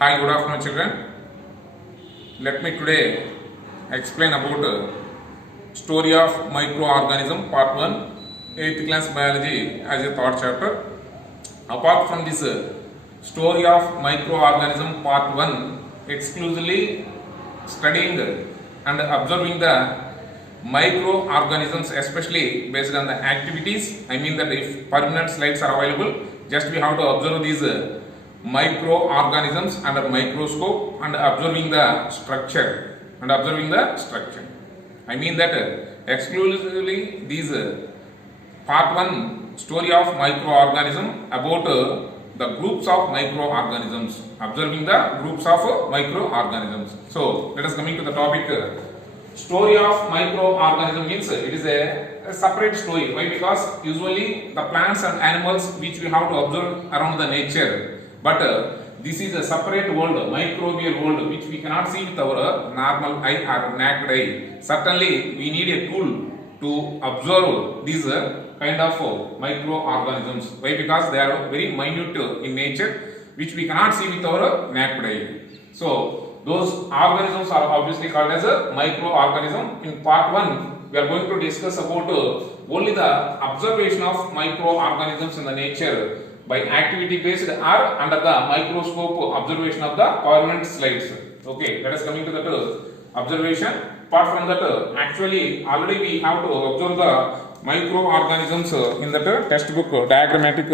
Hi, good afternoon, children. Let me today explain about story of microorganism part 1, 8th class biology as a third chapter. Apart from this story of microorganism part 1, exclusively studying and observing the microorganisms, especially based on the activities. I mean that if permanent slides are available, just we have to observe these microorganisms under microscope and observing the structure I mean that exclusively these part 1 story of microorganism about the groups of microorganisms, observing the groups of microorganisms. So let us coming to the topic. Story of microorganism means it is a separate story. Why? Because usually the plants and animals which we have to observe around the nature, but this is a separate world, microbial world, which we cannot see with our normal eye or naked eye. Certainly we need a tool to observe these kind of microorganisms. Why? Because they are very minute in nature, which we cannot see with our naked eye. So those organisms are obviously called as a microorganism. In part 1, we are going to discuss about only the observation of microorganisms in the nature by activity based or under the microscope observation of the permanent slides. Okay, let us coming to that observation. Apart from that, actually already we have to observe the microorganisms in that textbook diagrammatic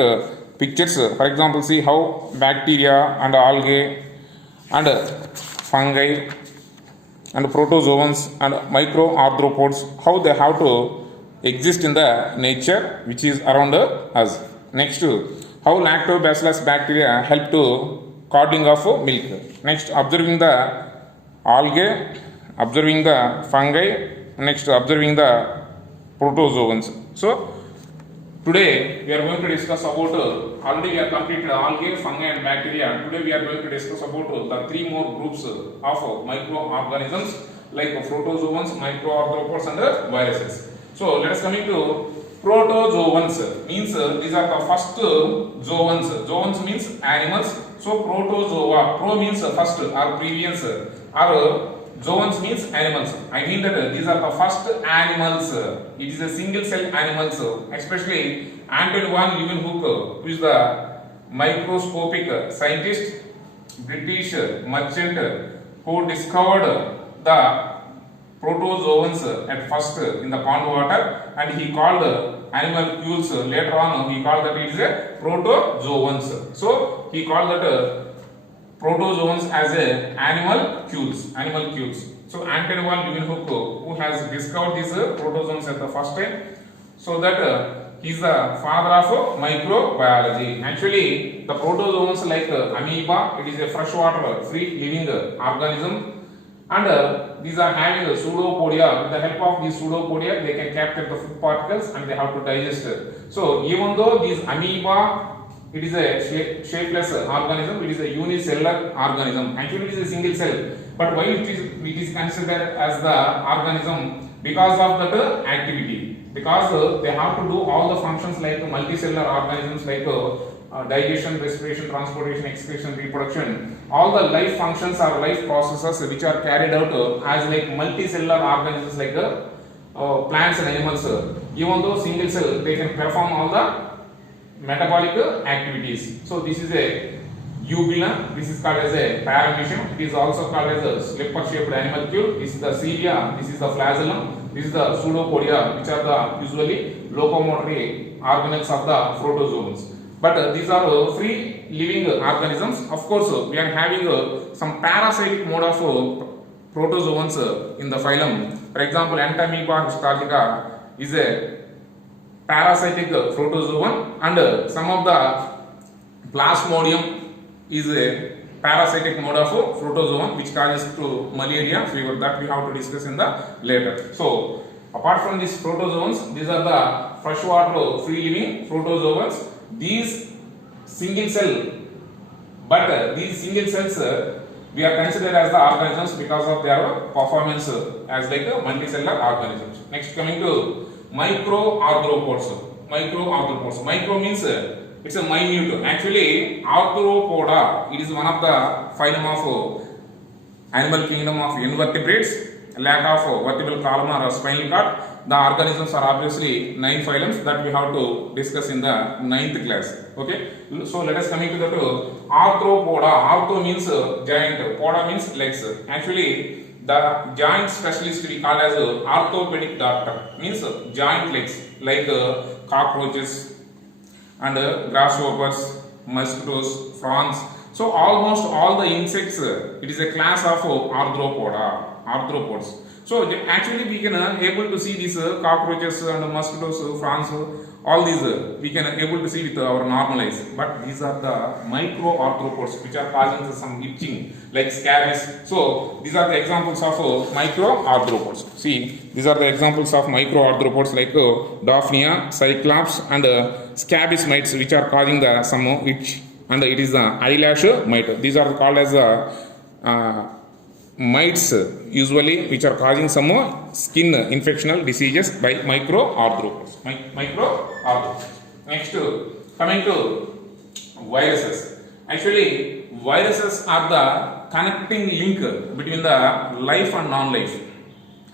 pictures. For example, see how bacteria and algae and fungi and protozoans and microarthropods, how they have to exist in the nature which is around us. Next, how lactobacillus bacteria help to curdling of milk. Next, observing the algae, observing the fungi, next observing the protozoans. So today we are going to discuss about already we have completed algae, fungi and bacteria. Today we are going to discuss about the 3 more groups of microorganisms like protozoans, microarthropods and viruses. So let us coming to protozoans. Means these are the first zoans. Zoans means animals. So protozoa, pro means first or previous, or zoans means animals. I mean that these are the first animals. It is a single cell animals, especially Janardhan, who is the microscopic scientist, British merchant who discovered the protozoans at first in the pond water, and he called animalcules. Later on he called that it is a protozoans. So he called that protozoans as a animalcules. So Janardhan, who has discovered these protozoans at the first time, so that he is the father of microbiology. Actually, the protozoans like amoeba, it is a freshwater free living organism, and these are having a pseudopodia. With the help of these pseudopodia, they can capture the food particles and they have to digest it. So even though these amoeba, it is a shapeless organism, it is a unicellular organism. Actually it is a single cell, but why it is considered as the organism? Because of that activity, because they have to do all the functions like multicellular organisms like digestion, respiration, transportation, excretion, reproduction. All the life functions or life processes which are carried out as like multicellular organisms like plants and animals. Even though single cell, they can perform all the metabolic activities. So this is a uvula, this is called as a paramecium, it is also called as a slipper shaped animalcule. This is the cilia, this is the flagellum, this is the pseudopodia, which are the usually locomotory organelles of the protozoans. But these are free living organisms. Of course, we are having some parasitic mode of protozoans in the phylum. For example, Entamoeba histolytica is a parasitic protozoan, and some of the Plasmodium is a parasitic mode of protozoan which causes to malaria, fever, that we have to discuss in the later. So apart from these protozoans, these are the freshwater free living protozoans. These single cell, but these single cells we are considered as the organisms because of their performance as like multicellular organisms. Next, coming to microarthropods. Micro means It's a minute. Actually, Arthropoda, it is one of the phylum of animal kingdom of invertebrates. Lack of vertebral column or spinal cord. The organisms are obviously 9 phylums that we have to discuss in the 9th class. Okay. So let us coming to the Arthropoda. Arthro means giant. Poda means legs. Actually, the joint specialist we call as orthopedic doctor, means joint legs, like cockroaches and grasshoppers, mosquitoes, frogs. So almost all the insects, it is a class of arthropods. So actually we can able to see these cockroaches and mosquitoes, frogs, all these we can able to see with our normal eyes. But these are the micro arthropods which are causing some itching like scabies. So these are the examples of micro arthropods. See, these are the examples of micro arthropods like Daphnia, Cyclops and scabies mites which are causing the some itch, and it is the eyelash mite. These are called as mites usually which are causing some skin infectional diseases by micro arthropods. Next, coming to viruses. Actually, viruses are the connecting link between the life and non-life.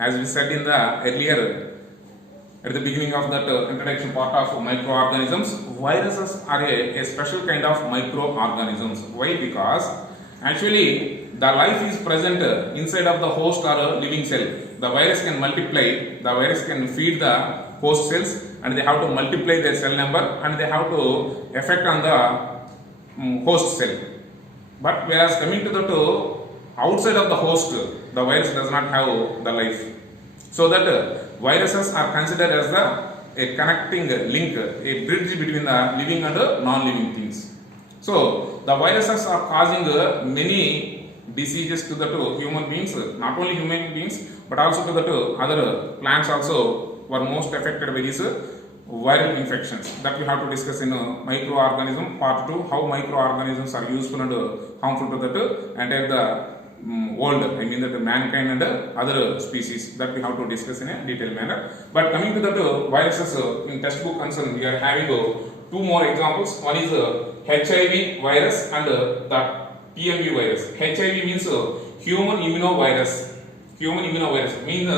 As we said in the earlier, at the beginning of that introduction part of microorganisms, viruses are a special kind of microorganisms. Why? Because actually the life is present inside of the host or a living cell. The virus can multiply, the virus can feed the host cells, and they have to multiply their cell number, and they have to affect on the host cell. But whereas coming to the outside of the host, the virus does not have the life. So that viruses are considered as a connecting link, a bridge between the living and the non-living things. So the viruses are causing many diseases to the human beings, not only human beings but also to the other plants also were most affected by these viral infections. That we have to discuss in microorganism part 2, how microorganisms are useful and harmful to the entire the world, I mean that mankind and other species, that we have to discuss in a detailed manner. But coming to the viruses, in textbook concern we are having 2 more examples. One is HIV virus and the PMV virus. HIV means human immunovirus. Human immunovirus means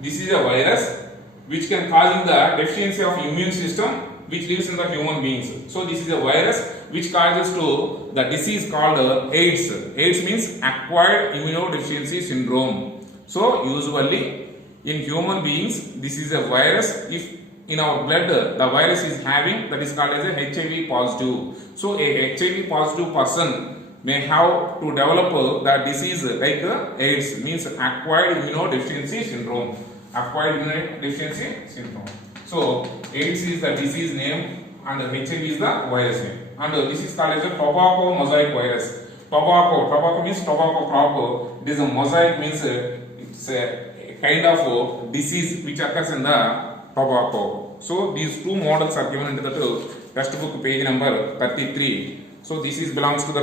this is a virus which can cause the deficiency of immune system which lives in the human beings. So this is a virus which causes to the disease called AIDS. AIDS means acquired immunodeficiency syndrome. So usually in human beings this is a virus. If in our blood the virus is having, that is called as a HIV positive. So a HIV positive person may have to develop the disease like AIDS, means acquired immunodeficiency syndrome. Acquired immunodeficiency syndrome. So AIDS is the disease name and HIV is the virus name. And this is called as a tobacco mosaic virus. Tobacco means tobacco crop. This mosaic means it's a kind of disease which occurs in the tobacco. So these 2 models are given into the textbook page number 33. So this is belongs to the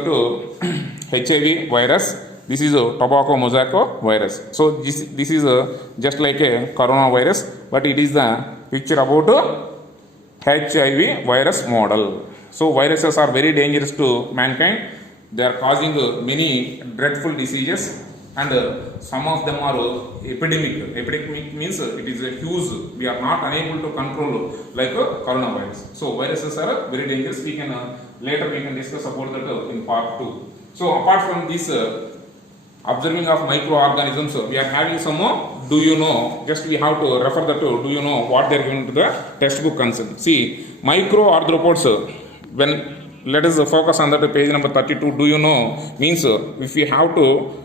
HIV virus. This is a tobacco mosaic virus. So this is just like a coronavirus, but it is the picture about HIV virus model. So viruses are very dangerous to mankind. They are causing many dreadful diseases, and some of them are epidemic. Epidemic means it is a huge, we are not unable to control like a coronavirus. So viruses are very dangerous. We can later we can discuss about that in part 2. So apart from this observing of microorganisms, we are having some more do you know. Just we have to refer that to do you know what they are given to the textbook concern. See, microarthropods, when let us focus on that page number 32. Do you know means if we have to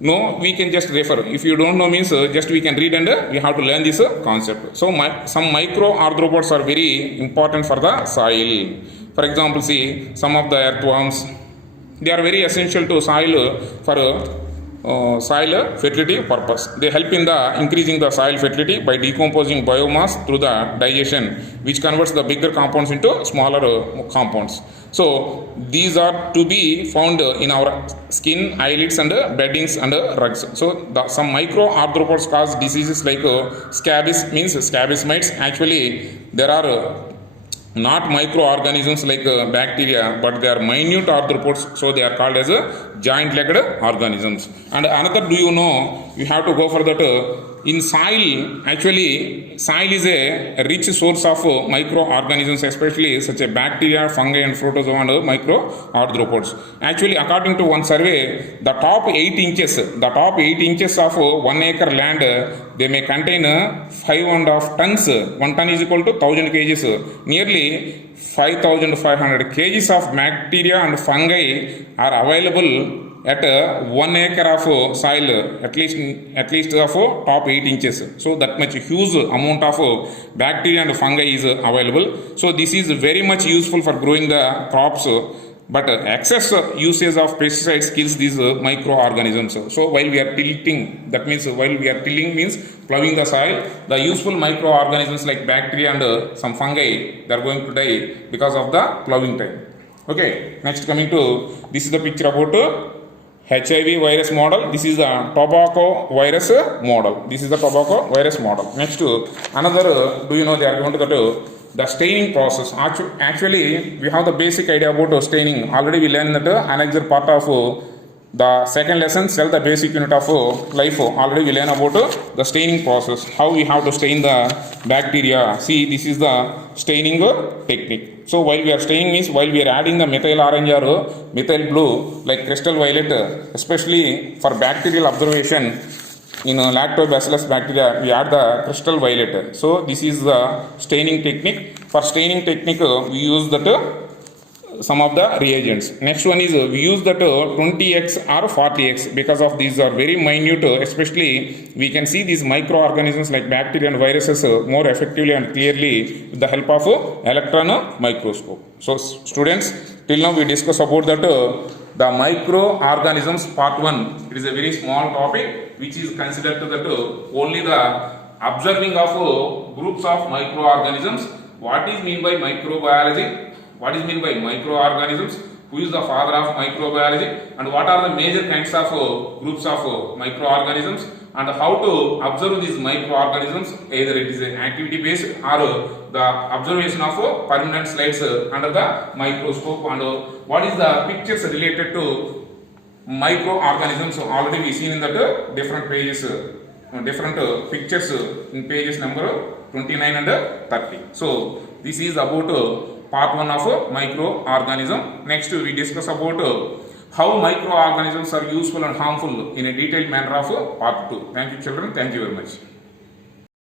know, we can just refer. If you don't know means just we can read and we have to learn this concept. So some micro arthropods are very important for the soil. For example, see some of the earthworms, they are very essential to soil for soil fertility purpose. They help in the increasing the soil fertility by decomposing biomass through the digestion, which converts the bigger compounds into smaller compounds. So these are to be found in our skin, eyelids and beddings and rugs. So some micro arthropods cause diseases like scabies, means scabies mites. Actually there are not microorganisms like bacteria, but they are minute arthropods, so they are called as joint-legged organisms. And another, do you know, you have to go for that, in soil, actually soil is a rich source of microorganisms, especially such a bacteria, fungi and protozoa and microarthropods. Actually, according to one survey, the top 8 inches of 1 acre land, they may contain 5.5 tons. 1 ton is equal to 1000 kgs. Nearly 5500 kgs of bacteria and fungi are available at 1 acre of soil, at least of top 8 inches. So that much huge amount of bacteria and fungi is available. So this is very much useful for growing the crops. But excess usage of pesticides kills these microorganisms. So while we are tilting, that means while we are tilling means plowing the soil, the useful microorganisms like bacteria and some fungi, they are going to die because of the plowing time. Okay, next coming to, this is the picture about HIV virus model. This is the tobacco virus model. This is the tobacco virus model. Next, another, do you know, they are going to the staining process. Actually, we have the basic idea about staining. Already we learned that another part of the second lesson, cell, the basic unit of life. Already we learn about the staining process. How we have to stain the bacteria. See, this is the staining technique. So while we are staining means while we are adding the methyl orange or methyl blue like crystal violet, especially for bacterial observation in lactobacillus bacteria, we add the crystal violet. So this is the staining technique. For staining technique, we use that some of the reagents. Next one is we use that 20x or 40x because of these are very minute, especially we can see these microorganisms like bacteria and viruses more effectively and clearly with the help of electron microscope. So students, till now we discuss about that the microorganisms part 1. It is a very small topic which is considered to that only the observing of groups of microorganisms. What is mean by microbiology? What is mean by microorganisms? Who is the father of microbiology? And what are the major kinds of groups of microorganisms? And how to observe these microorganisms? Either it is activity based or the observation of permanent slides under the microscope. And what is the pictures related to microorganisms? Already we seen in that different pages, different pictures in pages number 29 and 30. So this is about part 1 of microorganism. Next we discuss about how microorganisms are useful and harmful in a detailed manner of part 2. Thank you children. Thank you very much.